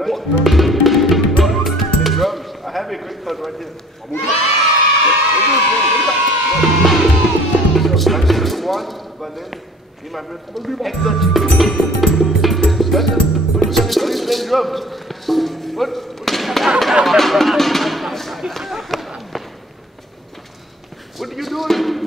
The drums. I have a quick cut right here. So I just one, but then in my breath. Please play drums. What? What are you doing?